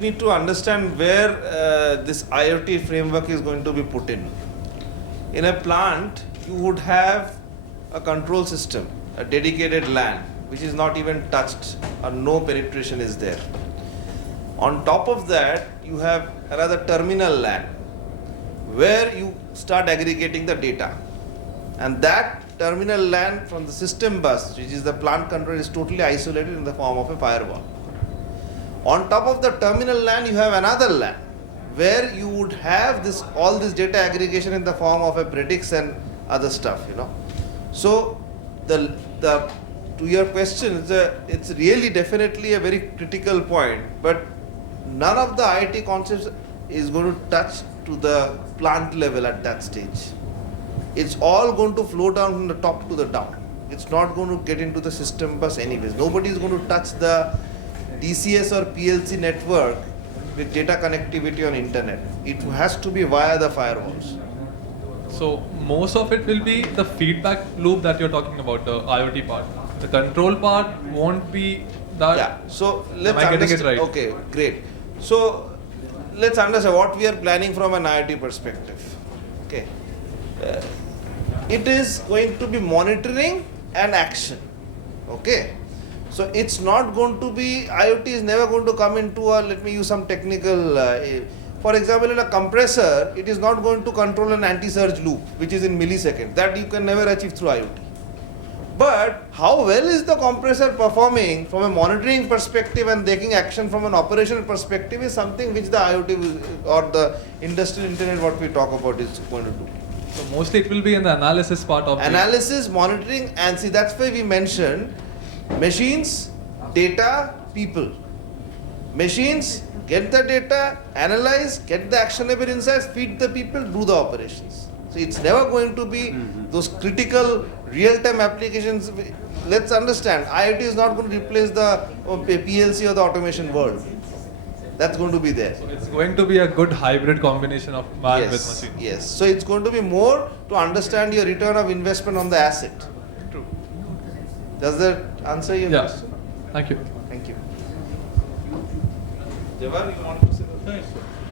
need to understand where this IoT framework is going to be put in. In a plant, you would have a control system, a dedicated LAN, which is not even touched or no penetration is there. On top of that, you have another terminal LAN, where you start aggregating the data. And that terminal LAN from the system bus, which is the plant control, is totally isolated in the form of a firewall. On top of the terminal LAN, you have another LAN where you would have all this data aggregation in the form of a predicts and other stuff, So to your question, it's really definitely a very critical point, but none of the IoT concepts is going to touch to the plant level at that stage. It's all going to flow down from the top to the down. It's not going to get into the system bus anyways. Nobody is going to touch the DCS or PLC network with data connectivity on internet. It has to be via the firewalls. So most of it will be the feedback loop that you're talking about, the IoT part. The control part won't be that. Yeah. So let's am I getting it right? Okay, great. So let's understand what we are planning from an IoT perspective. Okay. It is going to be monitoring and action. Okay. So it's not going to be, IoT is never going to come into let me use some technical, for example, in a compressor, it is not going to control an anti-surge loop, which is in milliseconds. That you can never achieve through IoT. But how well is the compressor performing from a monitoring perspective and taking action from an operational perspective is something which the IoT or the industrial internet, what we talk about, is going to do. So mostly it will be in the analysis part of analysis, monitoring, and see, that's why we mentioned machines, data, people. Machines get the data, analyze, get the actionable insights, feed the people, do the operations. So it's never going to be those critical real-time applications. Let's understand, IoT is not going to replace the PLC or the automation world. That's going to be there. So it's going to be a good hybrid combination of man with machine. Yes. So it's going to be more to understand your return of investment on the asset. True. Does that answer your question? Thank you. Thank you. Javar, you want to say something?